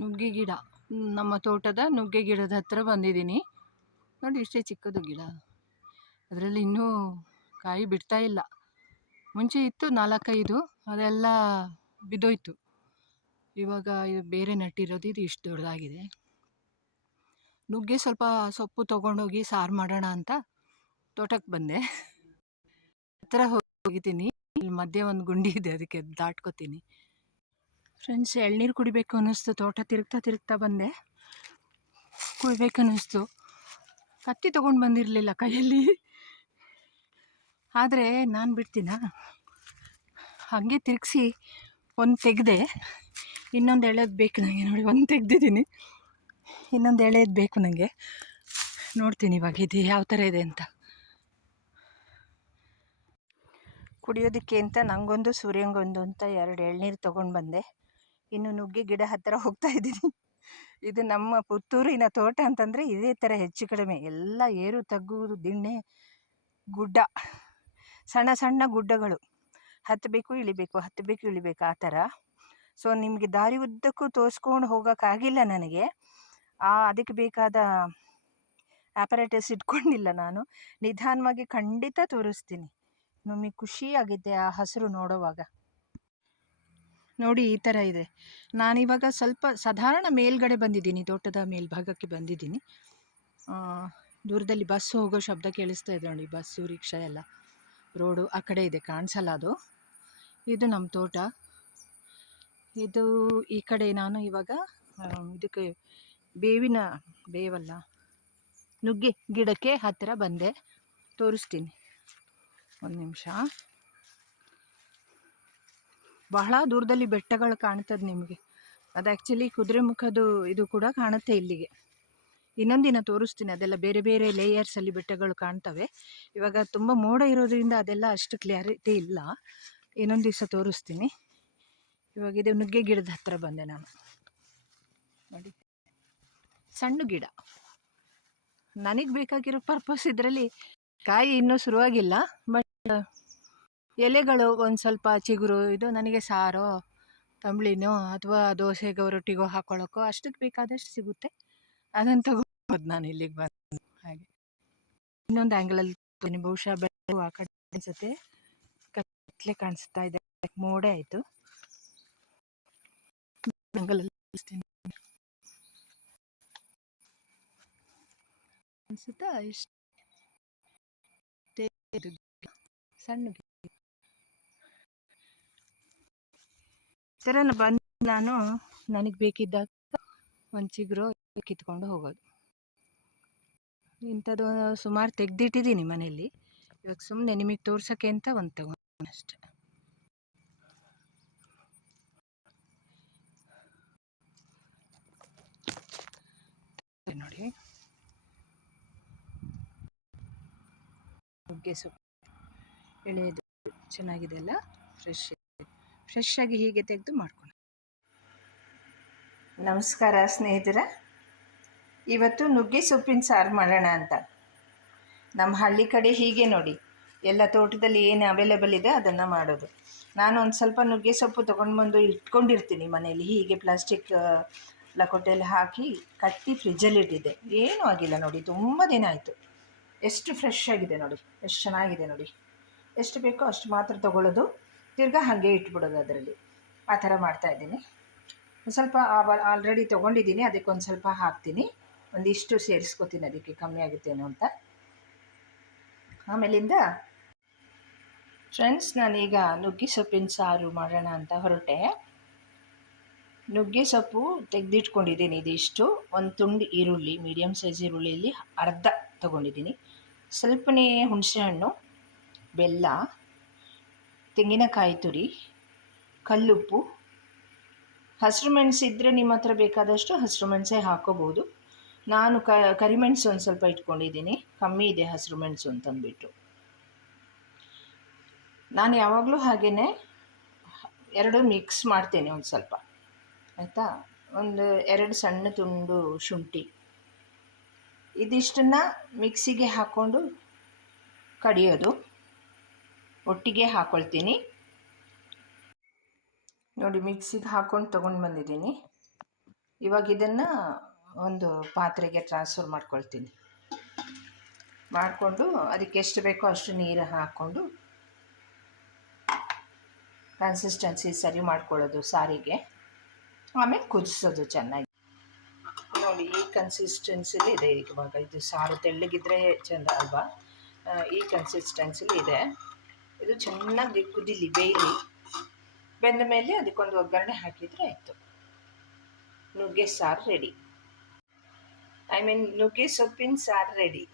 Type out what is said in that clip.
ನುಗ್ಗೆ ಗಿಡ, ನಮ್ಮ ತೋಟದ ನುಗ್ಗೆ ಗಿಡದ ಹತ್ರ ಬಂದಿದ್ದೀನಿ. ನೋಡಿ ಇಷ್ಟೇ ಚಿಕ್ಕದು ಗಿಡ, ಅದರಲ್ಲಿ ಇನ್ನೂ ಕಾಯಿ ಬಿಡ್ತಾ ಇಲ್ಲ. ಮುಂಚೆ ಇತ್ತು 4-5, ಅದೆಲ್ಲ ಬಿದ್ದೋಯ್ತು. ಇವಾಗ ಇದು ಬೇರೆ ನಟ್ಟಿರೋದು, ಇದು ಇಷ್ಟು ದೊಡ್ಡದಾಗಿದೆ. ನುಗ್ಗೆ ಸ್ವಲ್ಪ ಸೊಪ್ಪು ತೊಗೊಂಡೋಗಿ ಸಾರು ಮಾಡೋಣ ಅಂತ ತೋಟಕ್ಕೆ ಬಂದೆ. ಹತ್ರ ಹೋಗಿದ್ದೀನಿ, ಇಲ್ಲಿ ಮಧ್ಯೆ ಒಂದು ಗುಂಡಿ ಇದೆ, ಅದಕ್ಕೆ ದಾಟ್ಕೋತೀನಿ. ಫ್ರೆಂಡ್ಸ್, ಎಳ್ನೀರು ಕುಡಿಬೇಕು ಅನ್ನಿಸ್ತು. ತೋಟ ತಿರುಗ್ತಾ ಬಂದೆ, ಕುಡಿಬೇಕು ಅನ್ನಿಸ್ತು. ಕತ್ತಿ ತೊಗೊಂಡು ಬಂದಿರಲಿಲ್ಲ ಕೈಯಲ್ಲಿ, ಆದರೆ ನಾನು ಬಿಡ್ತೀನ. ಹಾಗೆ ತಿರುಗಿಸಿ ಒಂದು ತೆಗೆದೆ, ಇನ್ನೊಂದು ಎಳೆದು ಬೇಕು ನನಗೆ. ನೋಡಿ, ಒಂದು ತೆಗ್ದಿದ್ದೀನಿ, ಇನ್ನೊಂದು ಎಳೆದು ಬೇಕು ನನಗೆ. ನೋಡ್ತೀನಿ ಇವಾಗ ಇದು ಯಾವ ಥರ ಇದೆ ಅಂತ. ಕುಡಿಯೋದಕ್ಕೆ ಅಂತ ನನಗೊಂದು ಸೂರ್ಯಂಗೊಂದು ಅಂತ 2 ಎಳ್ನೀರು ತೊಗೊಂಡು ಬಂದೆ. ಇನ್ನು ನುಗ್ಗೆ ಗಿಡ ಹತ್ತಿರ ಹೋಗ್ತಾ ಇದ್ದೀನಿ. ಇದು ನಮ್ಮ ಪುತ್ತೂರಿನ ತೋಟ ಅಂತಂದರೆ ಇದೇ ಥರ ಹೆಚ್ಚು ಕಡಿಮೆ ಎಲ್ಲ ಏರು ತಗ್ಗುವುದು, ದಿಣ್ಣೆ, ಗುಡ್ಡ, ಸಣ್ಣ ಸಣ್ಣ ಗುಡ್ಡಗಳು. ಹತ್ತಬೇಕು ಇಳಿಬೇಕು ಆ ಥರ. ಸೊ ನಿಮಗೆ ದಾರಿ ಉದ್ದಕ್ಕೂ ತೋರಿಸ್ಕೊಂಡು ಹೋಗೋಕ್ಕಾಗಿಲ್ಲ ನನಗೆ. ಅದಕ್ಕೆ ಬೇಕಾದ ಆಪರೇಟಸ್ ಇಟ್ಕೊಂಡಿಲ್ಲ ನಾನು. ನಿಧಾನವಾಗಿ ಖಂಡಿತ ತೋರಿಸ್ತೀನಿ. ನಮಗೆ ಖುಷಿಯಾಗಿದೆ ಆ ಹಸಿರು ನೋಡುವಾಗ. ನೋಡಿ, ಈ ಥರ ಇದೆ. ನಾನಿವಾಗ ಸ್ವಲ್ಪ ಸಾಧಾರಣ ಮೇಲ್ಗಡೆ ಬಂದಿದ್ದೀನಿ, ತೋಟದ ಮೇಲ್ಭಾಗಕ್ಕೆ ಬಂದಿದ್ದೀನಿ. ದೂರದಲ್ಲಿ ಬಸ್ ಹೋಗೋ ಶಬ್ದ ಕೇಳಿಸ್ತಾ ಇದೆ ನೋಡಿ, ಬಸ್ಸು, ರಿಕ್ಷಾ ಎಲ್ಲ. ರೋಡು ಆ ಕಡೆ ಇದೆ, ಕಾಣಿಸಲ್ಲ ಅದು. ಇದು ನಮ್ಮ ತೋಟ. ಇದು ಈ ಕಡೆ ನಾನು ಇವಾಗ ಇದಕ್ಕೆ ನುಗ್ಗೆ ಗಿಡಕ್ಕೆ ಹತ್ತಿರ ಬಂದೆ. ತೋರಿಸ್ತೀನಿ, ಒಂದು ನಿಮಿಷ. ಬಹಳ ದೂರದಲ್ಲಿ ಬೆಟ್ಟಗಳು ಕಾಣ್ತದೆ ನಿಮಗೆ. ಅದು ಆ್ಯಕ್ಚುಲಿ ಕುದುರೆಮುಖದ್ದು ಇದು ಕೂಡ ಕಾಣುತ್ತೆ ಇಲ್ಲಿಗೆ. ಇನ್ನೊಂದಿನ ತೋರಿಸ್ತೀನಿ, ಅದೆಲ್ಲ ಬೇರೆ ಬೇರೆ ಲೇಯರ್ಸಲ್ಲಿ ಬೆಟ್ಟಗಳು ಕಾಣ್ತವೆ. ಇವಾಗ ತುಂಬ ಮೋಡ ಇರೋದ್ರಿಂದ ಅದೆಲ್ಲ ಅಷ್ಟು ಕ್ಲಾರಿಟಿ ಇಲ್ಲ. ಇನ್ನೊಂದು ದಿವಸ ತೋರಿಸ್ತೀನಿ. ಇವಾಗ ಇದು ನುಗ್ಗೆ ಗಿಡದ ಹತ್ರ ಬಂದೆ ನಾನು. ನೋಡಿ, ಸಣ್ಣ ಗಿಡ. ನನಗೆ ಬೇಕಾಗಿರೋ ಪರ್ಪಸ್ ಇದರಲ್ಲಿ ಕಾಯಿ ಇನ್ನೂ ಶುರುವಾಗಿಲ್ಲ, ಬಟ್ ಎಲೆಗಳು ಒಂದು ಸ್ವಲ್ಪ ಚಿಗುರು. ಇದು ನನಗೆ ಸಾರೋ, ತಂಬ್ಳಿನೋ ಅಥವಾ ದೋಸೆಗೋ ರೊಟ್ಟಿಗೋ ಹಾಕ್ಕೊಳ್ಳೋಕ್ಕೋ ಅಷ್ಟಕ್ಕೆ ಬೇಕಾದಷ್ಟು ಸಿಗುತ್ತೆ. ಅದನ್ನು ತಗೋಬೋದು ನಾನು ಇಲ್ಲಿಗೆ ಬಂದು. ಹಾಗೆ ಇನ್ನೊಂದು ಆ್ಯಂಗಲಲ್ಲಿ ಬಹುಶಃ ಬೆಳಕು ಆ ಕಡೆ ಅನಿಸುತ್ತೆ, ಕತ್ಲೆ ಕಾಣಿಸ್ತಾ ಇದೆ, ಮೋಡ ಆಯಿತು. ಆ್ಯಂಗಲಲ್ಲಿ ಅನಿಸುತ್ತಾ? ಇಷ್ಟೇ ಸಣ್ಣ ಥರ ಬಂದು ನಾನು ನನಗೆ ಬೇಕಿದ್ದಾಗ ಒಂದು ಚಿಗುರು ಕಿತ್ಕೊಂಡು ಹೋಗೋದು. ಇಂಥದ್ದು ಸುಮಾರು ತೆಗೆದಿಟ್ಟಿದ್ದೀನಿ ಮನೆಯಲ್ಲಿ. ಇವಾಗ ಸುಮ್ಮನೆ ನಿಮಗೆ ತೋರ್ಸೋಕ್ಕೆ ಅಂತ ಒಂದು ತಗೊಂಡು ಅಷ್ಟೆ. ನೋಡಿ, ನುಗ್ಗೆ ಸೊಪ್ಪು ಎಳೆಯದು ಚೆನ್ನಾಗಿದೆ ಅಲ್ಲ, ಫ್ರೆಶ್ ಆಗಿ ಹೀಗೆ ತೆಗೆದು ಮಾಡ್ಕೊಂಡು. ನಮಸ್ಕಾರ ಸ್ನೇಹಿತರೆ, ಇವತ್ತು ನುಗ್ಗೆ ಸೊಪ್ಪಿನ ಸಾರು ಮಾಡೋಣ ಅಂತ. ನಮ್ಮ ಹಳ್ಳಿ ಕಡೆ ಹೀಗೆ ನೋಡಿ, ಎಲ್ಲ ತೋಟದಲ್ಲಿ ಏನು ಅವೈಲೇಬಲ್ ಇದೆ ಅದನ್ನು ಮಾಡೋದು. ನಾನು ಒಂದು ಸ್ವಲ್ಪ ನುಗ್ಗೆ ಸೊಪ್ಪು ತೊಗೊಂಡು ಬಂದು ಇಟ್ಕೊಂಡಿರ್ತೀನಿ ಮನೆಯಲ್ಲಿ. ಹೀಗೆ ಪ್ಲಾಸ್ಟಿಕ್ ಲಕೋಟೆಯಲ್ಲಿ ಹಾಕಿ ಕಟ್ಟಿ ಫ್ರಿಜ್ಜಲ್ಲಿ ಇಟ್ಟಿದ್ದೆ. ಏನೂ ಆಗಿಲ್ಲ ನೋಡಿ, ತುಂಬ ದಿನ ಆಯಿತು. ಎಷ್ಟು ಫ್ರೆಶ್ ಆಗಿದೆ ನೋಡಿ, ಎಷ್ಟು ಚೆನ್ನಾಗಿದೆ ನೋಡಿ. ಎಷ್ಟು ಬೇಕೋ ಅಷ್ಟು ಮಾತ್ರ ತೊಗೊಳ್ಳೋದು, ತಿರ್ಗಾ ಹಾಗೆ ಇಟ್ಬಿಡೋದು ಅದರಲ್ಲಿ. ಆ ಥರ ಮಾಡ್ತಾಯಿದ್ದೀನಿ. ಸ್ವಲ್ಪ ಆಲ್ರೆಡಿ ತೊಗೊಂಡಿದ್ದೀನಿ, ಅದಕ್ಕೊಂದು ಸ್ವಲ್ಪ ಹಾಕ್ತೀನಿ, ಒಂದಿಷ್ಟು ಸೇರಿಸ್ಕೊತೀನಿ, ಅದಕ್ಕೆ ಕಮ್ಮಿ ಆಗುತ್ತೇನೋ ಅಂತ. ಆಮೇಲಿಂದ ಫ್ರೆಂಡ್ಸ್, ನಾನೀಗ ನುಗ್ಗೆ ಸೊಪ್ಪಿನ ಸಾರು ಮಾಡೋಣ ಅಂತ ಹೊರಟೆ. ನುಗ್ಗೆ ಸೊಪ್ಪು ತೆಗೆದಿಟ್ಕೊಂಡಿದ್ದೀನಿ ಇದಿಷ್ಟು. ಒಂದು ತುಂಡು ಈರುಳ್ಳಿ, ಮೀಡಿಯಮ್ ಸೈಜ್ ಈರುಳ್ಳಿಯಲ್ಲಿ ಅರ್ಧ ತೊಗೊಂಡಿದ್ದೀನಿ. ಸ್ವಲ್ಪನೇ ಹುಣಸೆಹಣ್ಣು, ಬೆಲ್ಲ, ತೆಂಗಿನಕಾಯಿ ತುರಿ, ಕಲ್ಲುಪ್ಪು, ಹಸಿರು ಮೆಣಸು ಇದ್ದರೆ ನಿಮ್ಮ ಹತ್ರ ಬೇಕಾದಷ್ಟು ಹಸಿರು ಮೆಣಸೇ ಹಾಕ್ಕೋಬೋದು. ನಾನು ಕರಿಮೆಣಸು ಒಂದು ಸ್ವಲ್ಪ ಇಟ್ಕೊಂಡಿದ್ದೀನಿ, ಕಮ್ಮಿ ಇದೆ ಹಸಿರು ಮೆಣಸು ಅಂತಂದ್ಬಿಟ್ಟು. ನಾನು ಯಾವಾಗಲೂ ಹಾಗೆಯೇ ಎರಡು ಮಿಕ್ಸ್ ಮಾಡ್ತೇನೆ ಒಂದು ಸ್ವಲ್ಪ, ಆಯಿತಾ. ಒಂದು 2 ಸಣ್ಣ ತುಂಡು ಶುಂಠಿ, ಇದಿಷ್ಟನ್ನು ಮಿಕ್ಸಿಗೆ ಹಾಕ್ಕೊಂಡು ಕಡಿಯೋದು. ಒಟ್ಟಿಗೆ ಹಾಕ್ಕೊಳ್ತೀನಿ ನೋಡಿ. ಮಿಕ್ಸಿಗೆ ಹಾಕ್ಕೊಂಡು ತೊಗೊಂಡು ಬಂದಿದ್ದೀನಿ. ಇವಾಗ ಇದನ್ನು ಒಂದು ಪಾತ್ರೆಗೆ ಟ್ರಾನ್ಸ್ಫರ್ ಮಾಡ್ಕೊಳ್ತೀನಿ. ಮಾಡಿಕೊಂಡು ಅದಕ್ಕೆ ಎಷ್ಟು ಬೇಕೋ ಅಷ್ಟು ನೀರು ಹಾಕ್ಕೊಂಡು ಕನ್ಸಿಸ್ಟೆನ್ಸಿ ಸರಿ ಮಾಡ್ಕೊಳ್ಳೋದು ಸಾರಿಗೆ. ಆಮೇಲೆ ಕುದಿಸೋದು ಚೆನ್ನಾಗಿ. ನೋಡಿ ಈ ಕನ್ಸಿಸ್ಟೆನ್ಸಿಲಿ ಇದೆ ಇವಾಗ. ಇದು ಸಾರು ತೆಳ್ಳಗಿದ್ರೆ ಚೆಂದ ಅಲ್ವಾ? ಈ ಕನ್ಸಿಸ್ಟೆನ್ಸಿಲಿ ಇದೆ. ಇದು ಚೆನ್ನಾಗಿ ಕುದೀಲಿ, ಬೇಯಲಿ. ಬೆಂದ ಮೇಲೆ ಅದಕ್ಕೊಂದು ಒಗ್ಗರಣೆ ಹಾಕಿದರೆ ಆಯಿತು. ನುಗ್ಗೆ ಸಾರು ರೆಡಿ. ನುಗ್ಗೆ ಸೊಪ್ಪಿನ ಸಾರು ರೆಡಿ.